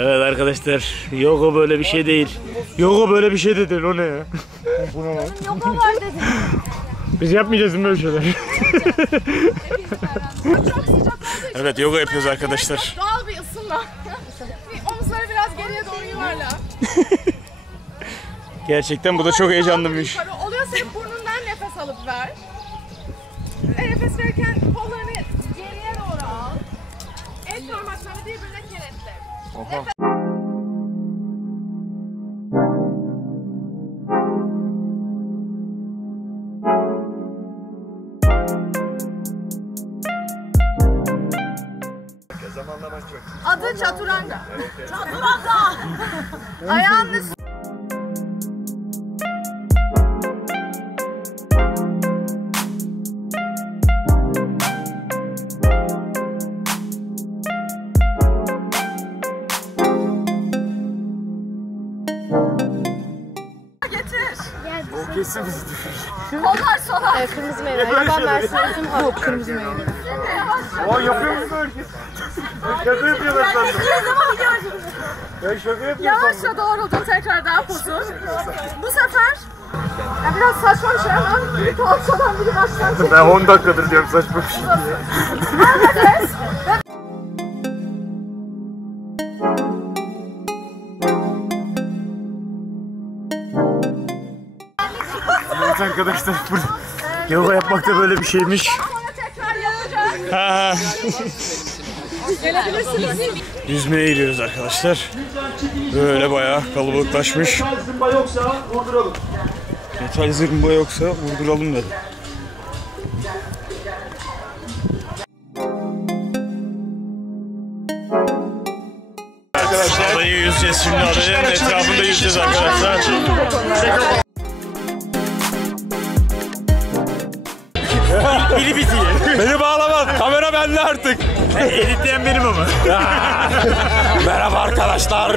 Evet arkadaşlar, yoga böyle bir şey değil. Yoga böyle bir şey de değil, o ne ya? Yoga var dedim. Biz yapmayacağız böyle şeyler. Çok sıcak olduğu evet, yoga yapıyoruz arkadaşlar. doğal bir ısınma. bir omuzları biraz geriye doğru yuvarla. Gerçekten bu da çok heyecanlıymış. Yukarı Oluyorsa hep burnundan nefes alıp ver. Ve nefes verirken Oh. O kesin Kollar sola. Evet, kırmızı meyve. Ben Mersin üzüm Yok, kırmızı meyve. O yapıyor musun herkes? Şaka yapıyorlar sandım. Ya şaka yapıyorsun. Yavaşça doğruldun tekrardan pozu. Bu sefer ya biraz saçma bir şey ama biri kalçadan biri baştan çekiyor. Ben 10 dakikadır diyorum saçma bir şey. Nefes. Evet arkadaşlar burada yoga yapmak da böyle bir şeymiş. Ha. Yüzmeye giriyoruz arkadaşlar. Böyle bayağı kalabalıklaşmış. Metal zımba yoksa vurduralım. Metal zırhımba yoksa vurduralım dedi. Arkadaşlar adayı yüzeceğiz şimdi adayın etrafında yüzeceğiz arkadaşlar. Bili biti. Beni bağlamaz. Kamera bende artık. Editleyen benim ama. Merhaba arkadaşlar.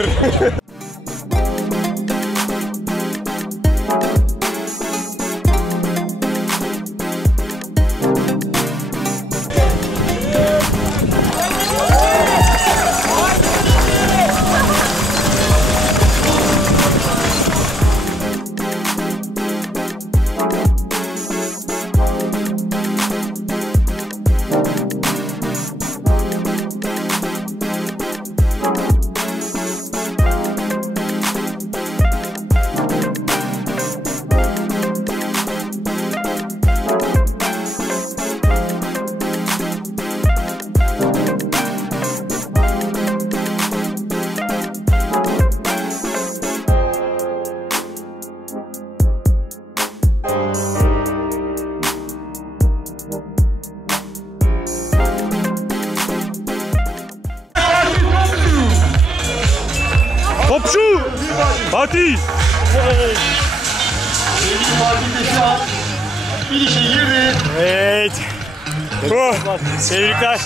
Tebrikler.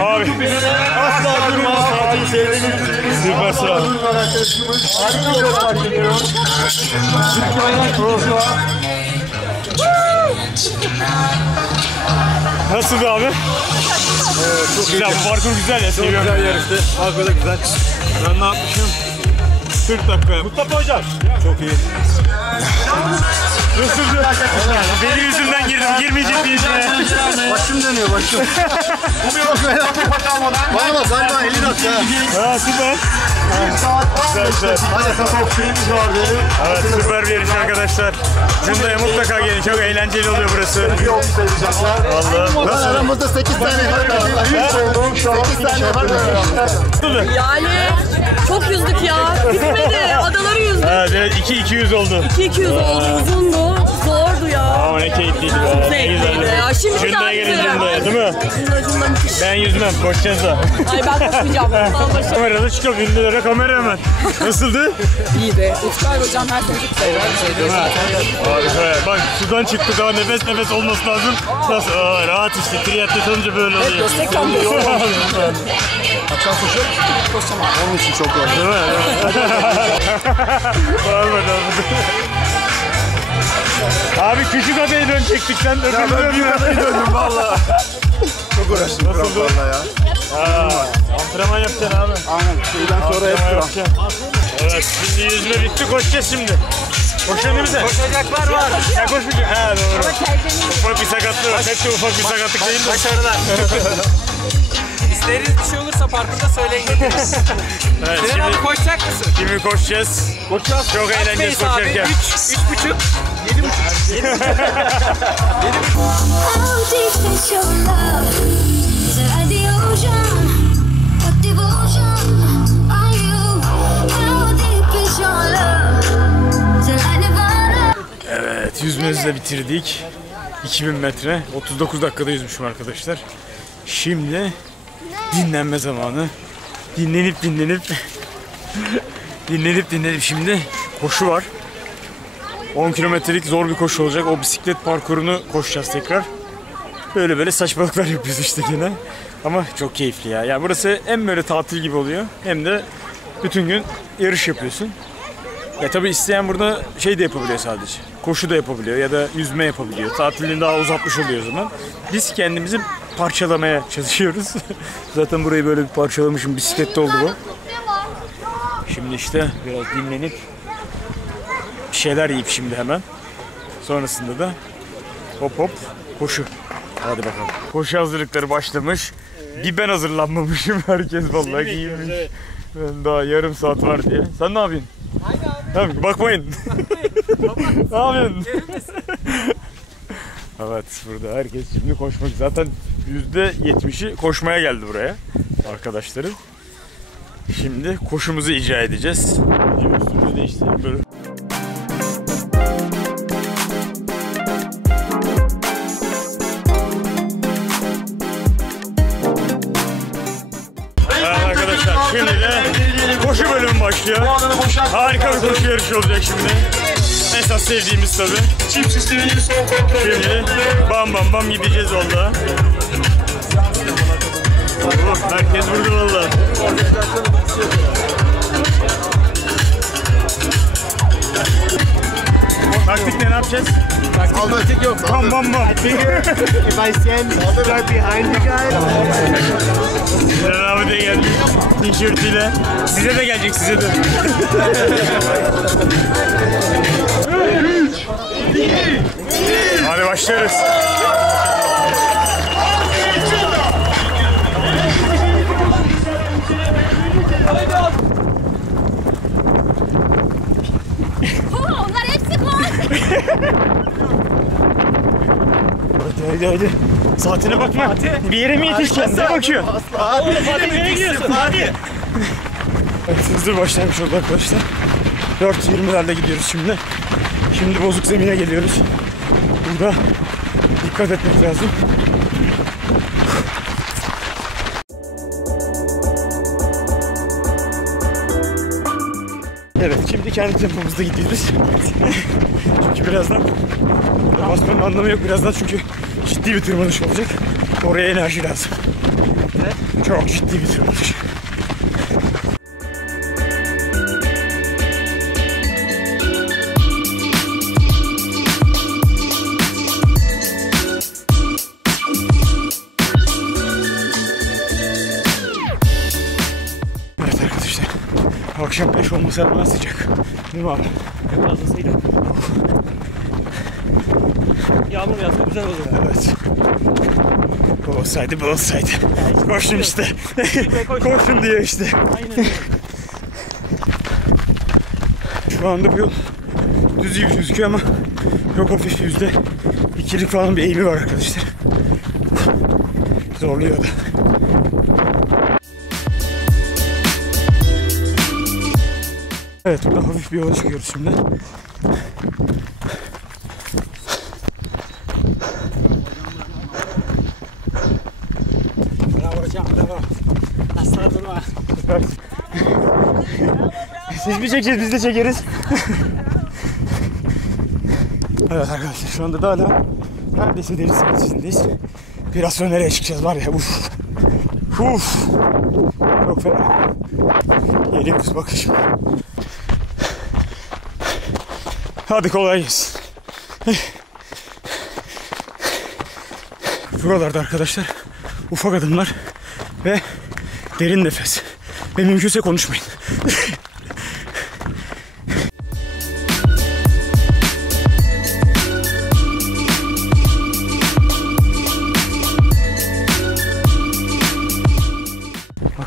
Abi. Asla durmaz. Fatih sevdiğini Süper sıra. Harika bir fark ediyorum. Aynen Krosu var. Nasıldı abi? çok güzel. Parkur güzel ya. Seviyorum. Güzel yarıştı. Parkur da güzel. Ben ne yapmışım? 40 dakika. Mustafa hocam. Çok iyi. Nasıldı? Benim yüzümden girdim. Girmeyecek diye içine. Başım dönüyor başım. Bir Bana bak galiba 50 dakika. Ha süper. Güzel. Hadi top süremiz var dedim. Evet süper bir yarış arkadaşlar. Cunda'ya mutlaka gelin. Çok eğlenceli oluyor burası. Bir yol sayacaklar. Vallahi. Nasıl? Aramızda 8 tane var. 100 oldu. Şu an 8 tane var. Yani çok yüzdük ya. Bitmedi. Adaları yüzdük. Evet, evet 2 200 oldu. 200 oldu. Uzundu. Ya. Ama ne keyifliydi be. Ne Zevkliydi ya. Şimdi Cunda'ya gelin değil mi? Cunda cunda müthiş. Ben yüzmem. Koşacağız da. Ay ben koşmayacağım. Kamerada çıkıyorum. Ünlülere kamera hemen. Nasıldı? İyiydi. Utkay hocam her çok sever. Değil mi? Harika. Bak sudan çıktık daha nefes nefes olması lazım. Nasıl? Aa, rahat işte. Triatlet olunca böyle oluyor. destek tam Değil mi? Onun için çok yorgun. Değil mi? Var mı? Abi küçük adaya dönecektik sen Ya öbürünü ben bir adayı döndüm valla. Çok uğraştım kramplarla ya. Aa, Antrenman yapacaksın abi. Aynen şeyden Orada hep kral. Evet şimdi yüzme bitti koşacağız şimdi. Koşun bize. Koşacaklar var. Sen koşmayacaksın. Ha doğru. Ufak bir sakatlık var. Hep de ufak bir sakatlık değil mi? Başarılar. İstediğiniz bir şey olursa parkında söyleyin getiririz. Evet Sinan abi koşacak mısın? şimdi koşacağız. Koşacağız. Çok eğleneceğiz Pace abi. koşarken. 3, 3 buçuk. 7 buçuk. 7 buçuk. How deep is your love? Is it like the ocean? What devotion are you? How deep is your love? Is it like Nirvana? Evet yüzmemizi de bitirdik. 2000 metre. 39 dakikada yüzmüşüm arkadaşlar. Şimdi dinlenme zamanı. Dinlenip dinlenip dinlenip dinlenip şimdi koşu var. 10 kilometrelik zor bir koşu olacak. O bisiklet parkurunu koşacağız tekrar. Böyle böyle saçmalıklar yapıyoruz işte yine. Ama çok keyifli ya. Yani burası hem böyle tatil gibi oluyor hem de bütün gün yarış yapıyorsun. Ya tabii isteyen burada şey de yapabiliyor sadece. Koşu da yapabiliyor ya da yüzme yapabiliyor. Tatilini daha uzatmış oluyor o zaman. Biz kendimizi parçalamaya çalışıyoruz. Zaten burayı böyle bir parçalamışım. Bisiklette oldu bu. Şimdi işte biraz dinlenip şeyler yiyip şimdi hemen. Sonrasında da hop hop koşu. Hadi bakalım. Koşu hazırlıkları başlamış. Bir ben hazırlanmamışım. Herkes vallahi giyinmiş. Ben daha yarım saat var diye. Sen ne yapıyorsun? Tamam bakmayın. ne yapıyorsun? evet burada herkes şimdi koşmak zaten yüzde yetmişi koşmaya geldi buraya arkadaşlarım. Şimdi koşumuzu icra edeceğiz. Üstümüzü değiştirelim böyle. Başlıyor. Harika bir koşu yarışı olacak şimdi. Esas sevdiğimiz tabi. Şimdi bam bam bam gideceğiz valla. Oh, herkes vurdu valla. Taktik ne, ne yapacağız? Taktik yok. Bam bam bam. If I stand right behind you guys. Sinan abi de geldi. Tişörtüyle. Size de gelecek size de. Hadi başlıyoruz. Onlar hepsi var. Hadi hadi hadi. Saatine bakma. Bir yere mi yetişeceksin? Ne bakıyorsun? Abi nereye gidiyorsun? Hadi. Evet, hızlı başlamış oldu arkadaşlar. 4.20'lerle gidiyoruz şimdi. Şimdi bozuk zemine geliyoruz. Burada dikkat etmek lazım. Evet, şimdi kendi tempomuzda gidiyoruz. çünkü birazdan basmanın anlamı yok birazdan çünkü ciddi bir tırmanış olacak. Oraya enerji lazım. Çok ciddi bir tırmanış. Evet arkadaşlar. Akşam 5 olmasa rağmen sıcak. Değil mi abi? fazlasıyla. Yağmur yağsa güzel olur. Evet. Bu olsaydı bu olsaydı. Koşun işte. Koşun diyor işte. Aynen. Şu anda bu yol düz gibi gözüküyor ama çok hafif yüzde ikilik falan bir eğimi var arkadaşlar. Zorluyor da. Evet burada hafif bir yola çıkıyoruz şimdi. Bravo hocam bravo. Aslan durma. Siz mi çekeceğiz biz de çekeriz. evet arkadaşlar şu anda da hala neredeyse deniz seviyesinindeyiz. Biraz sonra nereye çıkacağız var ya uf. Uf. Çok fena. Geliyoruz bakın şimdi. Hadi kolay gelsin. Buralarda arkadaşlar ufak adımlar ve derin nefes. Ve mümkünse konuşmayın.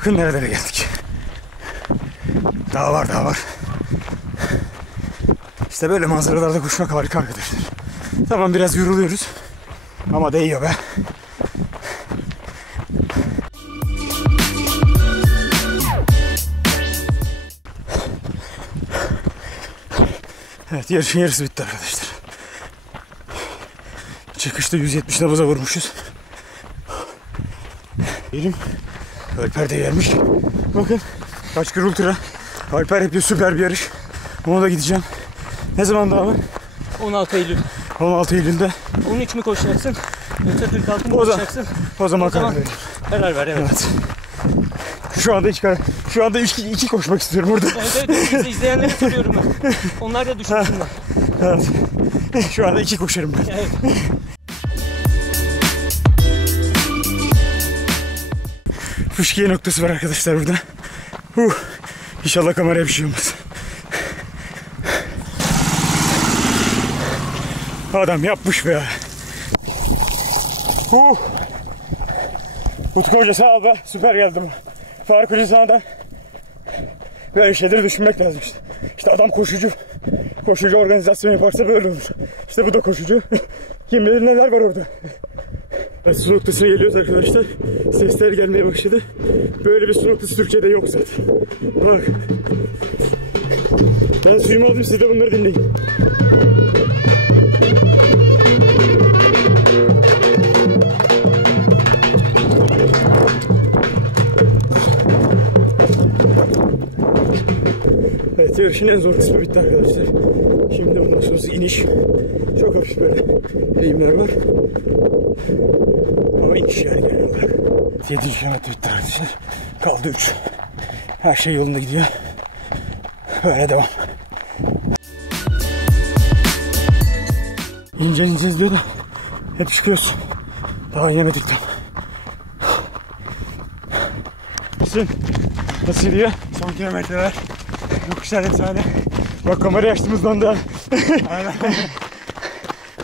Bakın nerelere geldik. Daha var daha var. İşte böyle manzaralarda koşmak harika arkadaşlar. Tamam biraz yoruluyoruz. Ama değiyor be. Evet yarışın yarısı bitti arkadaşlar. Çıkışta 170 nabaza vurmuşuz. Benim Alper de gelmiş. Bakın kaç ultra. Alper yapıyor süper bir yarış. Ona da gideceğim. Ne zaman daha var? 16 Eylül. 16 Eylül'de. Onun için mi koşacaksın? Yoksa 46 mı O koşacaksın? O zaman O zaman- karar ver evet. Evet. Şu anda iki, karar- şu anda iki, iki koşmak istiyorum burada. Evet, evet bizi izleyenlere soruyorum ben. Onlar da düşünsünler. Evet. Şu anda iki koşarım ben. Evet. Fışkiye noktası var arkadaşlar burada. Huh. İnşallah kameraya bir şey olmaz. Adam yapmış be. Uh. Utku Hoca sağ ol be. Süper geldim. Faruk Hoca sana da. Böyle şeyleri düşünmek lazım işte. İşte adam koşucu. Koşucu organizasyon yaparsa böyle olur. İşte bu da koşucu. Kim bilir neler var orada. Evet, su noktasına geliyoruz arkadaşlar. Sesler gelmeye başladı. Böyle bir su noktası Türkiye'de yok zaten. Bak. Ben suyumu aldım siz de bunları dinleyin. Evet yarışın en zor kısmı bitti arkadaşlar. Şimdi bundan sonrası iniş. Çok hafif böyle eğimler var. Ama iniş yani genel olarak. 700 kilometre bitti arkadaşlar. Kaldı 3. Her şey yolunda gidiyor. Böyle devam. İnce ineceğiz diyor da hep çıkıyoruz. Daha inemedik tam. Nasıl? Nasıl gidiyor? Son kilometreler. Yokuşlar efsane. Bak kamerayı açtığımızdan da. Aynen.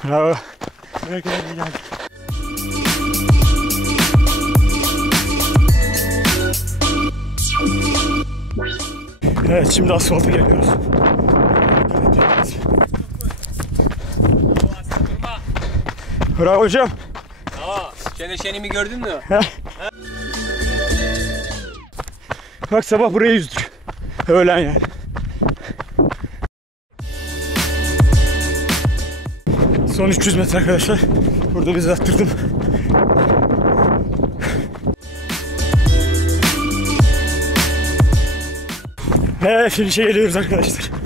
Bravo. Buraya kadar iyi geldik. Evet şimdi asfalta geliyoruz. Bravo hocam. Çeneşenimi gördün mü? Bak sabah buraya yüzdük. Öğlen yani. Son 300 metre arkadaşlar. Burada bizi attırdım. Ve finish'e geliyoruz arkadaşlar.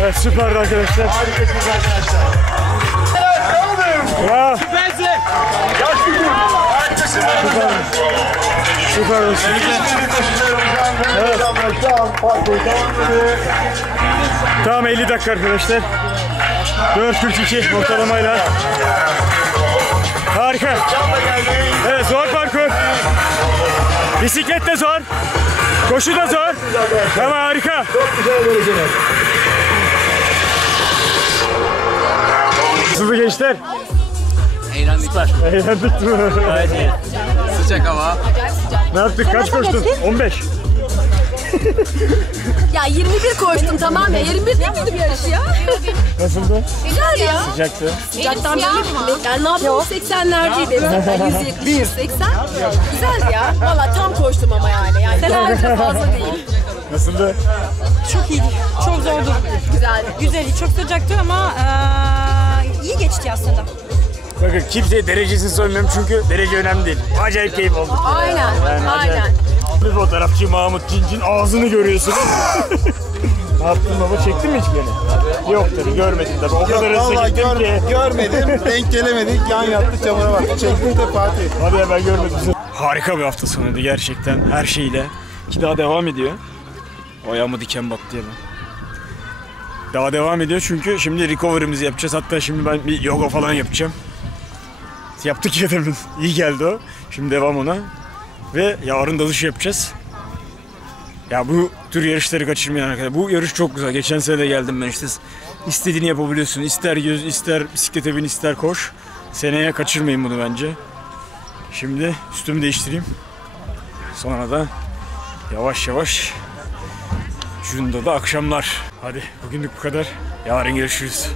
Evet süperdi arkadaşlar. Harikasınız arkadaşlar. Ya süper olsun. Şimdi koşucularımızdan ve hocamla şu an parkur tamamladı. Tamam 50 dakika arkadaşlar. 4.42 ortalamayla. Harika. Evet zor parkur. Bisiklet de zor. Koşu da zor. Ama harika. Güzel göreceğiz. Nasıldı gençler? Eğlendik. Eğlendik mi? Gayet iyi. Sıcak hava. ne yaptık? Kaç koştun? 15. Ya 21 koştum tamam ya. 21 değil miydi bir yarış ya? Nasıldı? Güzel ya. Sıcaktı. Sıcaktan böyle mi? Yani ne yapayım 80'lerdeydim. Zaten 170, 180. Güzel ya. Valla tam koştum ama yani. Yani fena fazla değil. Nasıldı? Çok iyiydi. Çok zordu. Güzeldi. Güzeldi. Çok sıcaktı ama eee, iyi geçti aslında. Bakın kimseye derecesini sormuyorum çünkü derece önemli değil. Acayip keyif oldu. Aynen. Yani acayip. Bir fotoğrafçı Mahmut Cincin ağzını görüyorsun. ne yaptın baba? Çektin mi hiç beni? Yok tabii görmedim tabii. O kadar hızlı gittim gör, ki. görmedim, denk gelemedik. Yan yattı çamura bak. Çektik de Fatih. Hadi ya ben görmedim seni. Harika bir hafta sonuydu gerçekten her şeyle. Ki daha devam ediyor. Ayağıma diken battı ya ben. Daha devam ediyor çünkü şimdi recovery'mizi yapacağız. Hatta şimdi ben bir yoga falan yapacağım. Yaptık ya demin. İyi geldi o. Şimdi devam ona. Ve yarın dalış yapacağız. Ya bu tür yarışları kaçırmayan arkadaşlar. Bu yarış çok güzel. Geçen sene de geldim ben işte. İstediğini yapabiliyorsun. İster göz, ister bisiklete bin, ister koş. Seneye kaçırmayın bunu bence. Şimdi üstümü değiştireyim. Sonra da yavaş yavaş Cunda da akşamlar. Hadi bugünlük bu kadar. Yarın görüşürüz.